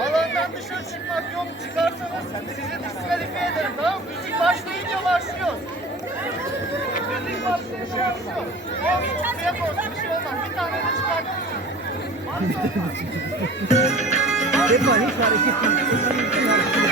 Alandan dışarı çıkmak yok. Çıkarsanız sizi diskalifiye ederim. Tamam mı? Müzik başlayınca başlıyor. Müzik başlayınca başlıyor. Olsun, suya koysun, bir şey olmaz. Bir tane de çıkartırsın. Hep var, hiç hareket yok. Beni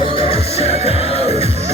Чекав